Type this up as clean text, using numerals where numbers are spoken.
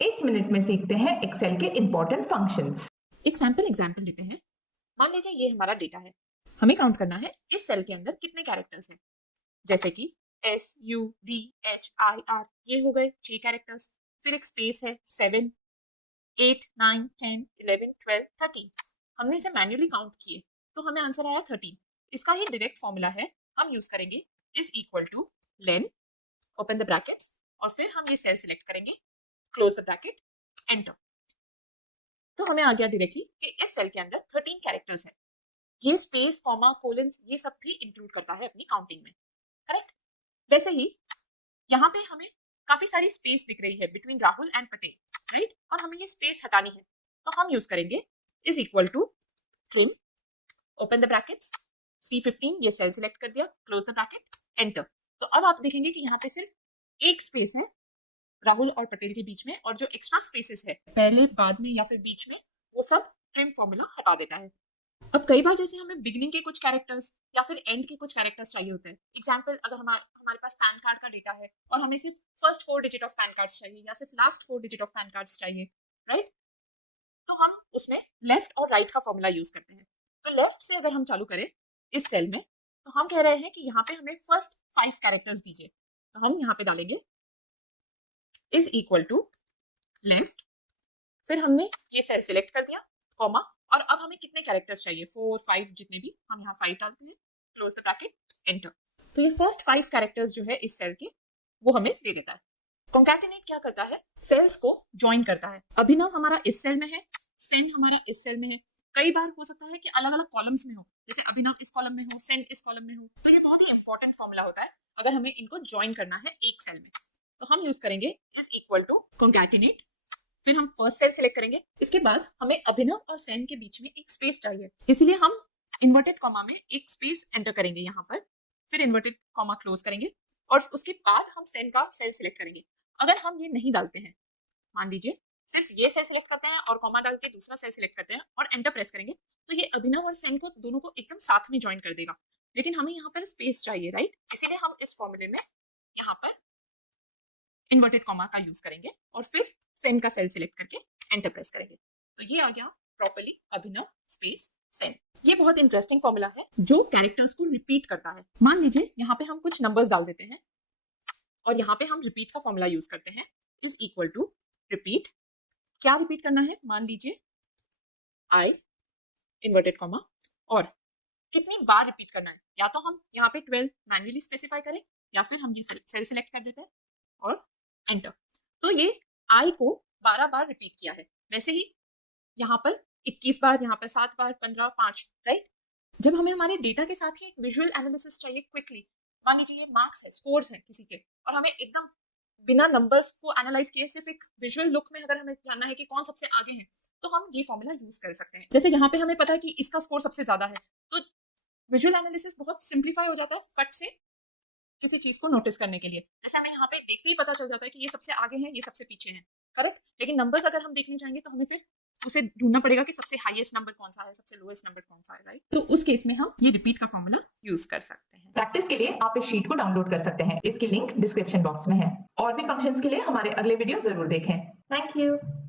एक मिनट में सीखते हैं एक्सेल के इंपॉर्टेंट फंक्शंस। एक सैंपल एग्जांपल लेते हैं। मान लीजिए ये हमारा डेटा है, हमें काउंट करना है इस सेल के अंदर कितने कैरेक्टर्स हैं। जैसे कि S U D H I R, ये हो गए 6 कैरेक्टर्स। फिर एक स्पेस है 7, 8, 9, 10, 11, 12, 13। हमने इसे मैन्युअली काउंट किए तो हमें आंसर आया 13। इसका ही डायरेक्ट फॉर्मूला है, हम यूज करेंगे is equal two lane, open the brackets, और फिर हम ये सेल सिलेक्ट करेंगे, क्लोज द ब्रैकेट, एंटर। तो हमें आ गया डायरेक्टली कि इस सेल के अंदर 13 कैरेक्टर्स है। ये स्पेस, कॉमा, कोलन्स, ये सब भी इंक्लूड करता है अपनी काउंटिंग में, करेक्ट। वैसे ही यहाँ पे हमें काफी सारी स्पेस दिख रही है between Rahul and Patel, right, और हमें ये स्पेस हटानी है तो हम यूज करेंगे is equal to trim, open the brackets, C15, ये सेल सिलेक्ट कर दिया, क्लोज द ब्रैकेट, एंटर। तो अब आप देखेंगे कि यहाँ पे सिर्फ एक स्पेस है राहुल और पटेल के बीच में, और जो एक्स्ट्रा स्पेसेस है पहले, बाद में या फिर बीच में, वो सब ट्रिम फॉर्मूला हटा देता है। अब कई बार जैसे हमें बिगिनिंग के कुछ कैरेक्टर्स या फिर एंड के कुछ कैरेक्टर्स चाहिए होते हैं। एग्जांपल, अगर हमारे पास पैन कार्ड का डेटा है और हमें सिर्फ first 4 digit of pan cards चाहिए या सिर्फ last 4 digit of pan cards चाहिए, राइट, तो हम उसमें लेफ्ट और राइट का फॉर्मूला यूज करते हैं। तो लेफ्ट से अगर हम चालू करें इस सेल में, तो हम कह रहे हैं कि यहाँ पे हमें फर्स्ट 5 कैरेक्टर्स दीजिए, तो हम यहाँ पे डालेंगे इज इक्वल टू लेफ्ट, फिर हमने ये सेल सिलेक्ट कर दिया, कॉमा, और अब हमें कितने कैरेक्टर्स चाहिए, 4, 5, जितने भी, हम यहाँ 5 डालते हैं, क्लोज द ब्रैकेट, एंटर। तो ये फर्स्ट 5 कैरेक्टर्स जो है इस सेल के, वो हमें दे देता है। कॉन्कैटिनेट क्या करता है, सेल्स को ज्वाइन करता है। अभिनव हमारा इस सेल में है, सेन हमारा इस सेल में है। कई बार हो सकता है कि अलग अलग कॉलम्स में हो, जैसे अभिनव इस कॉलम में हो, सेन इस कॉलम में हो, तो ये बहुत ही इंपॉर्टेंट फॉर्मूला होता है अगर हमें इनको ज्वाइन करना है एक सेल में। तो हम यूज करेंगे इज इक्वल टू कॉन्कैटिनेट, फिर हम फर्स्ट सेल सिलेक्ट करेंगे, इसके बाद हमें अभिनव और सेन के बीच में एक स्पेस चाहिए, इसीलिए हम इन्वर्टेड कॉमा में एक स्पेस एंटर करेंगे यहाँ पर, फिर इन्वर्टेड कॉमा क्लोज करेंगे, और उसके बाद हम सेन का सेल सिलेक्ट करेंगे। अगर हम ये नहीं डालते हैं, मान लीजिए सिर्फ ये सेल सिलेक्ट करते हैं और कॉमा डाल के दूसरा सेल सिलेक्ट करते हैं और एंटर प्रेस करेंगे, तो ये अभिनव और सेन को दोनों को एकदम साथ में ज्वाइन कर देगा। लेकिन हमें यहाँ पर स्पेस चाहिए, राइट, इसीलिए हम इस फॉर्मूले में यहाँ पर इन्वर्टेड कॉमा का यूज करेंगे और फिर सेन का सेल सिलेक्ट करके एंटर प्रेस करेंगे। तो ये आ गया प्रॉपर्ली अभिनव स्पेस सेन। ये बहुत इंटरेस्टिंग फॉर्मूला है जो कैरेक्टर्स को रिपीट करता है। मान लीजिए यहाँ पे हम कुछ नंबर्स डाल देते हैं और यहाँ पे हम रिपीट का फॉर्मूला यूज करते हैं, इज इक्वल टू रिपीट। क्या रिपीट करना है, मान लीजिए आई, इन्वर्टेड कॉमा, और कितनी बार रिपीट करना है, या तो हम यहाँ पे 12 मैन्युअली स्पेसिफाई करें या फिर हम ये सेल सिलेक्ट कर देते हैं और एंटर। तो ये आई को 12 बार रिपीट किया है। वैसे ही यहाँ पर 21 बार, यहाँ पर 7 बार, 15, 5, राइट। जब हमें हमारे डेटा के साथ ही एक विजुअल एनालिसिस चाहिए क्विकली, मान लीजिए ये मार्क्स है, स्कोर्स है किसी के, और हमें एकदम बिना नंबर्स को एनालाइज किए सिर्फ एक विजुअल लुक में अगर हमें जानना है कि कौन सबसे आगे है, तो हम ये फॉर्मूला यूज कर सकते हैं। जैसे यहाँ पे हमें पता है कि इसका स्कोर सबसे ज्यादा है, तो विजुअल एनालिसिस बहुत सिंप्लीफाई हो जाता है फट से किसी चीज को नोटिस करने के लिए। जैसे हमें यहाँ पे देखते ही पता चल जाता है कि ये सबसे आगे है, ये सबसे पीछे है, करेक्ट। लेकिन नंबर्स अगर हम देखने जाएंगे तो हमें फिर उसे ढूंढना पड़ेगा कि सबसे हाईएस्ट नंबर कौन सा है, सबसे लोएस्ट नंबर कौन सा है, राइट। तो उस केस में हम ये रिपीट का फॉर्मूला यूज कर सकते हैं। प्रैक्टिस के लिए आप इस शीट को डाउनलोड कर सकते हैं, इसकी लिंक डिस्क्रिप्शन बॉक्स में है। और भी फंक्शंस के लिए हमारे अगले वीडियो जरूर देखें। Thank you.